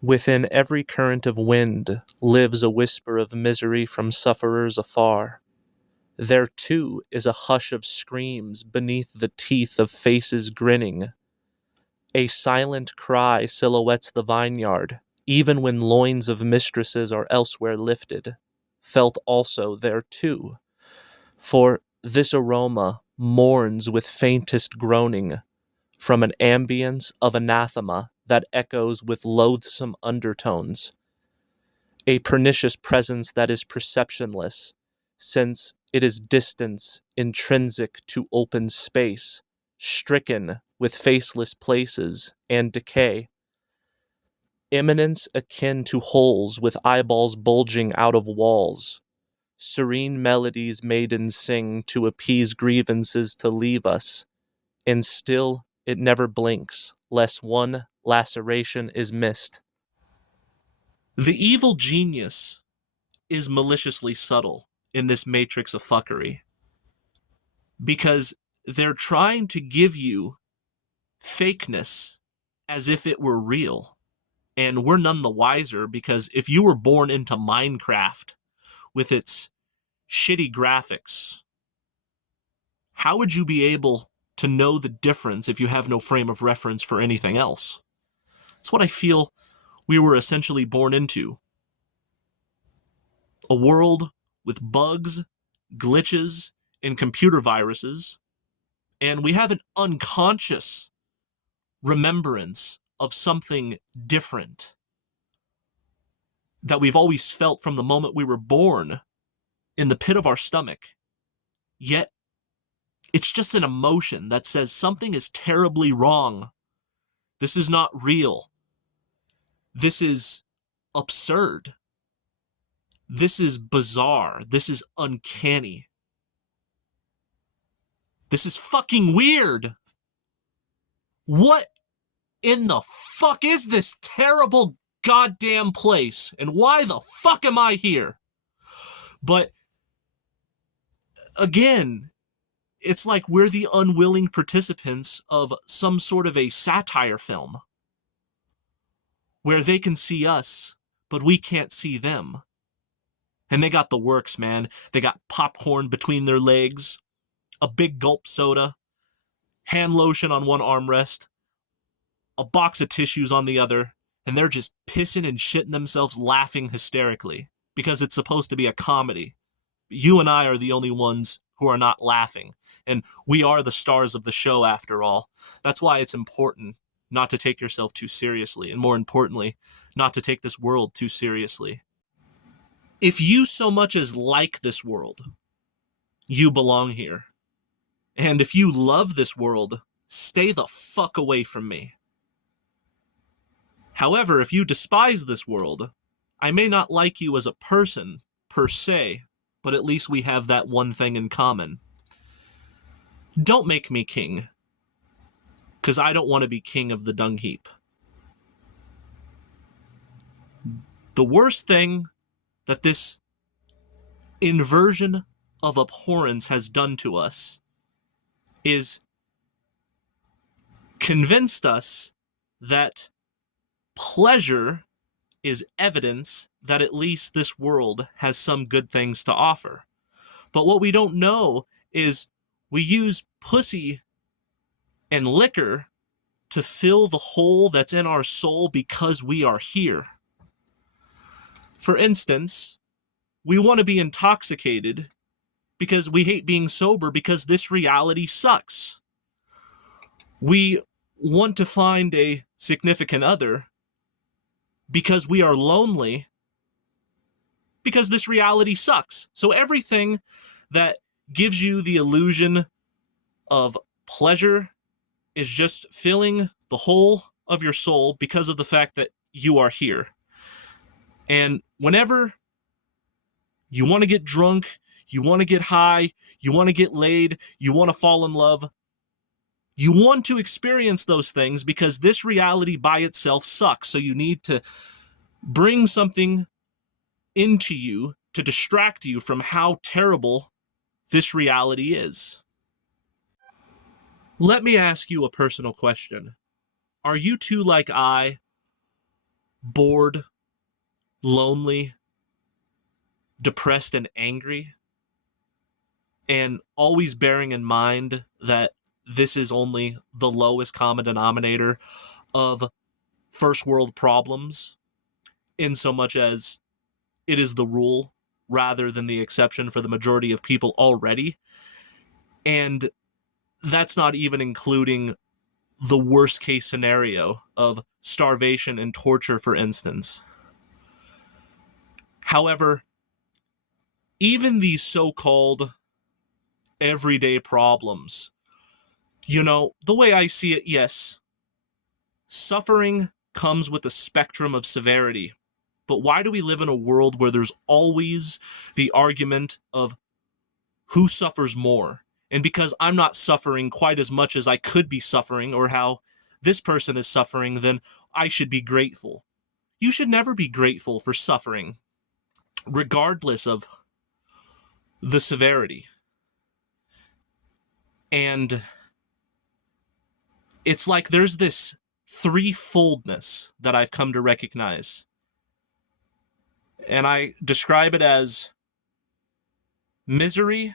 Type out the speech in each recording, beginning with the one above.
Within every current of wind lives a whisper of misery from sufferers afar. There, too, is a hush of screams beneath the teeth of faces grinning. A silent cry silhouettes the vineyard, even when loins of mistresses are elsewhere lifted, felt also there, too. For this aroma mourns with faintest groaning from an ambience of anathema that echoes with loathsome undertones, a pernicious presence that is perceptionless, since it is distance intrinsic to open space, stricken with faceless places and decay, immanence akin to holes with eyeballs bulging out of walls, serene melodies maidens sing to appease grievances to leave us, and still it never blinks, lest one laceration is missed. The evil genius is maliciously subtle in this matrix of fuckery, because they're trying to give you fakeness as if it were real. And we're none the wiser, because if you were born into Minecraft with its shitty graphics, how would you be able to know the difference if you have no frame of reference for anything else? That's what I feel we were essentially born into. A world with bugs, glitches, and computer viruses, and we have an unconscious remembrance of something different that we've always felt from the moment we were born in the pit of our stomach. Yet, it's just an emotion that says something is terribly wrong. This is not real. This is absurd. This is bizarre. This is uncanny. This is fucking weird. What in the fuck is this terrible goddamn place? And why the fuck am I here? But again, it's like we're the unwilling participants of some sort of a satire film where they can see us, but we can't see them. And they got the works, man. They got popcorn between their legs, a big gulp soda, hand lotion on one armrest, a box of tissues on the other, and they're just pissing and shitting themselves laughing hysterically because it's supposed to be a comedy. You and I are the only ones who are not laughing, and we are the stars of the show after all. That's why it's important not to take yourself too seriously, and more importantly, not to take this world too seriously. If you so much as like this world, you belong here. And if you love this world, stay the fuck away from me. However, if you despise this world, I may not like you as a person, per se, but at least we have that one thing in common. Don't make me king, because I don't want to be king of the dung heap. The worst thing that this inversion of abhorrence has done to us is convinced us that pleasure is evidence that at least this world has some good things to offer. But what we don't know is we use pussy and liquor to fill the hole that's in our soul because we are here. For instance, we want to be intoxicated because we hate being sober because this reality sucks. We want to find a significant other because we are lonely because this reality sucks. So everything that gives you the illusion of pleasure is just filling the hole of your soul because of the fact that you are here. And whenever you want to get drunk, you want to get high, you want to get laid, you want to fall in love, you want to experience those things because this reality by itself sucks. So you need to bring something into you to distract you from how terrible this reality is. Let me ask you a personal question. Are you two like I, bored, lonely, depressed, and angry, and always bearing in mind that this is only the lowest common denominator of first world problems, in so much as it is the rule rather than the exception for the majority of people already. And that's not even including the worst case scenario of starvation and torture, for instance. However, even these so-called everyday problems, the way I see it, yes, suffering comes with a spectrum of severity. But why do we live in a world where there's always the argument of who suffers more? And because I'm not suffering quite as much as I could be suffering, or how this person is suffering, then I should be grateful. You should never be grateful for suffering, regardless of the severity. And it's like there's this threefoldness that I've come to recognize. And I describe it as misery,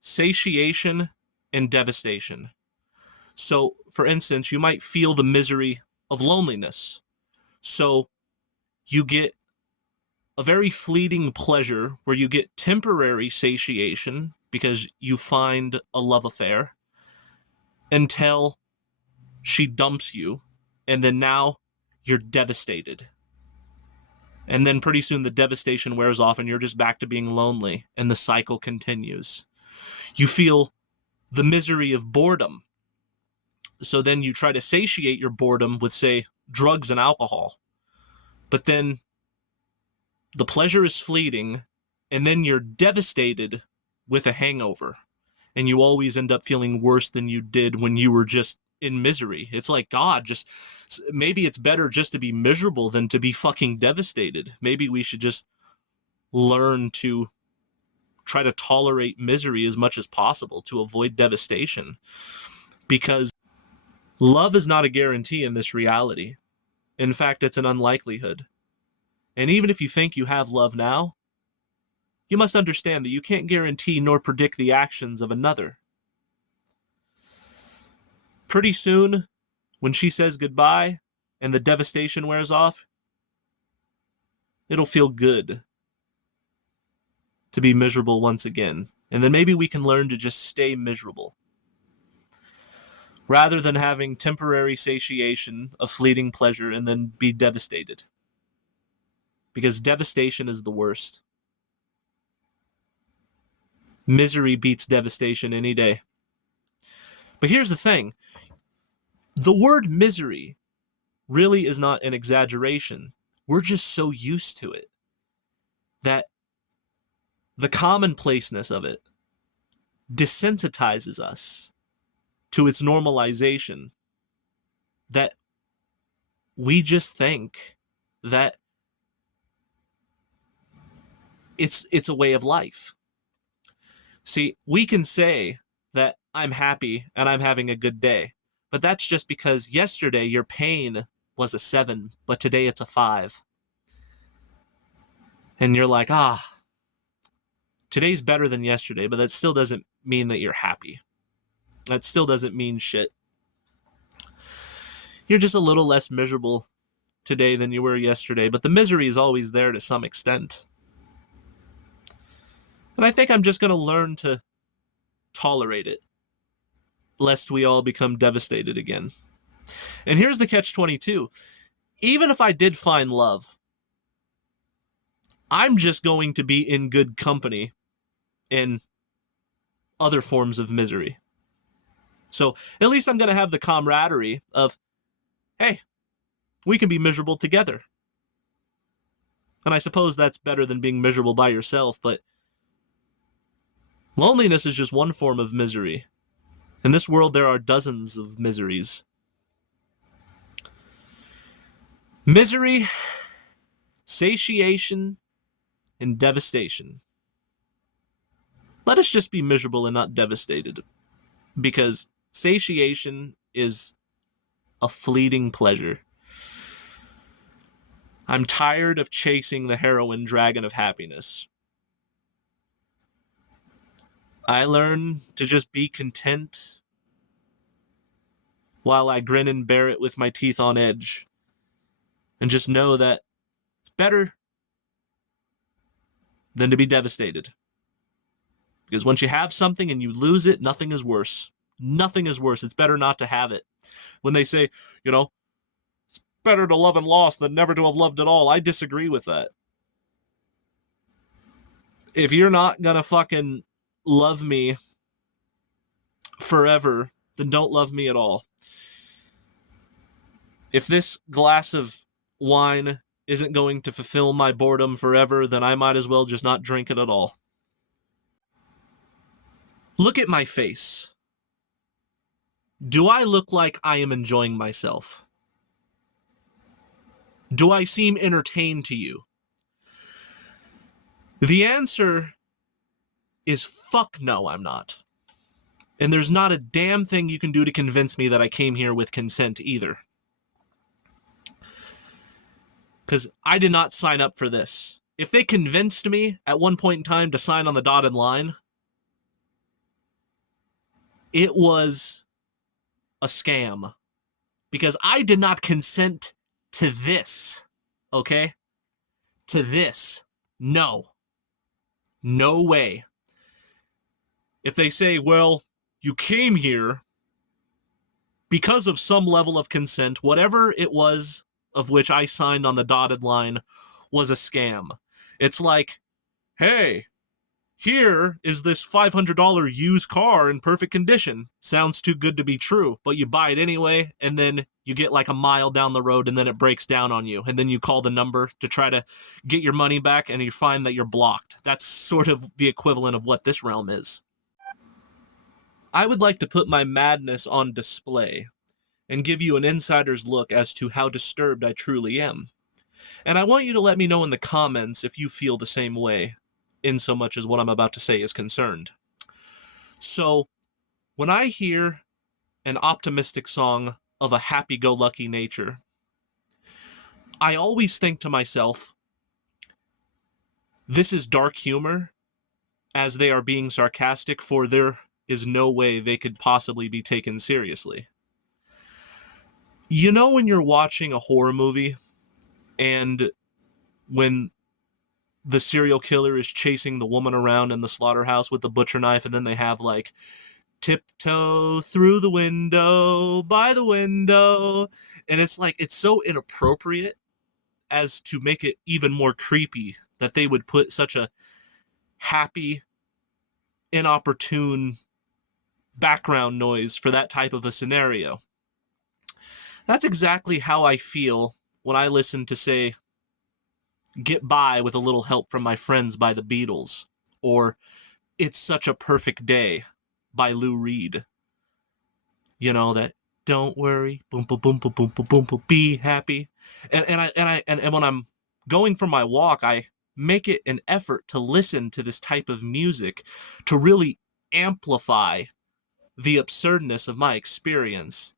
satiation, and devastation. So, for instance, you might feel the misery of loneliness. So, you get a very fleeting pleasure where you get temporary satiation because you find a love affair until she dumps you, and then now you're devastated. And then pretty soon the devastation wears off and you're just back to being lonely, and the cycle continues. You feel the misery of boredom. So then you try to satiate your boredom with, say, drugs and alcohol. But then the pleasure is fleeting, and then you're devastated with a hangover. And you always end up feeling worse than you did when you were just in misery. It's like, God, maybe it's better just to be miserable than to be fucking devastated. Maybe we should just learn to try to tolerate misery as much as possible to avoid devastation. Because love is not a guarantee in this reality. In fact, it's an unlikelihood. And even if you think you have love now, you must understand that you can't guarantee nor predict the actions of another. Pretty soon, when she says goodbye and the devastation wears off, it'll feel good to be miserable once again. And then maybe we can learn to just stay miserable, rather than having temporary satiation of fleeting pleasure and then be devastated. Because devastation is the worst. Misery beats devastation any day. But here's the thing. The word misery really is not an exaggeration. We're just so used to it that the commonplaceness of it desensitizes us to its normalization, that we just think that it's a way of life. See, we can say that I'm happy and I'm having a good day, but that's just because yesterday your pain was a 7, but today it's a 5. And you're like, today's better than yesterday, but that still doesn't mean that you're happy. That still doesn't mean shit. You're just a little less miserable today than you were yesterday, but the misery is always there to some extent. And I think I'm just going to learn to tolerate it, lest we all become devastated again. And here's the catch-22. Even if I did find love, I'm just going to be in good company in other forms of misery. So at least I'm going to have the camaraderie of, hey, we can be miserable together. And I suppose that's better than being miserable by yourself, but loneliness is just one form of misery. In this world, there are dozens of miseries. Misery, satiation, and devastation. Let us just be miserable and not devastated, because satiation is a fleeting pleasure. I'm tired of chasing the heroin dragon of happiness. I learn to just be content while I grin and bear it with my teeth on edge. And just know that it's better than to be devastated. Because once you have something and you lose it, nothing is worse. Nothing is worse. It's better not to have it. When they say, it's better to love and lost than never to have loved at all, I disagree with that. If you're not gonna fucking love me forever, then don't love me at all. If this glass of wine isn't going to fulfill my boredom forever, then I might as well just not drink it at all. Look at my face. Do I look like I am enjoying myself? Do I seem entertained to you? The answer is fuck no, I'm not. And there's not a damn thing you can do to convince me that I came here with consent either. Because I did not sign up for this. If they convinced me at one point in time to sign on the dotted line, it was a scam. Because I did not consent to this. Okay? To this. No. No way. If they say, well, you came here because of some level of consent, whatever it was of which I signed on the dotted line was a scam. It's like, hey, here is this $500 used car in perfect condition. Sounds too good to be true, but you buy it anyway, and then you get like a mile down the road, and then it breaks down on you, and then you call the number to try to get your money back, and you find that you're blocked. That's sort of the equivalent of what this realm is. I would like to put my madness on display and give you an insider's look as to how disturbed I truly am. And I want you to let me know in the comments if you feel the same way, in so much as what I'm about to say is concerned. So, when I hear an optimistic song of a happy-go-lucky nature, I always think to myself, this is dark humor, as they are being sarcastic, for there is no way they could possibly be taken seriously. You know when you're watching a horror movie, and when the serial killer is chasing the woman around in the slaughterhouse with the butcher knife, and then they have like, tiptoe through the window, by the window, and it's like, it's so inappropriate as to make it even more creepy that they would put such a happy, inopportune background noise for that type of a scenario. That's exactly how I feel when I listen to, say, Get By with a Little Help from My Friends by the Beatles, or It's Such a Perfect Day by Lou Reed. You know, that don't worry, boom, boom, boom, boom, boom, boom, boom, boom, be happy. And when I'm going for my walk, I make it an effort to listen to this type of music to really amplify the absurdness of my experience.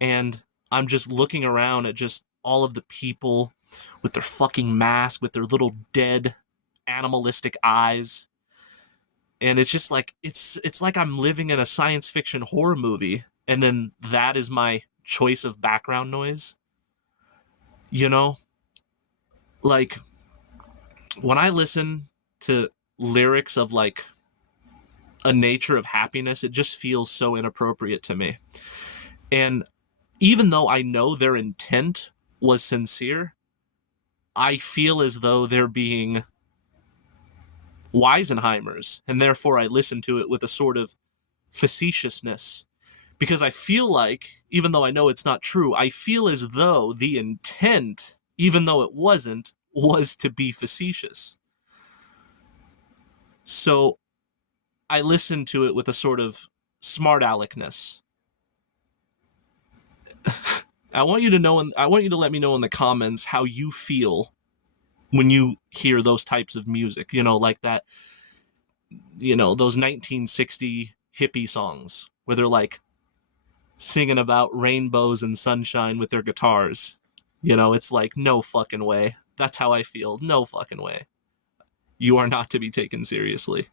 And I'm just looking around at just all of the people with their fucking masks, with their little dead animalistic eyes. And it's just like, it's like I'm living in a science fiction horror movie, and then that is my choice of background noise. You know? Like, when I listen to lyrics of like a nature of happiness, it just feels so inappropriate to me. And even though I know their intent was sincere, I feel as though they're being Weisenheimers, and therefore I listen to it with a sort of facetiousness. Because I feel like, even though I know it's not true, I feel as though the intent, even though it wasn't, was to be facetious. So I listen to it with a sort of smart aleckness. I want you to let me know in the comments how you feel when you hear those types of music, like that, those 1960 hippie songs where they're like singing about rainbows and sunshine with their guitars. It's like, no fucking way. That's how I feel. No fucking way. You are not to be taken seriously.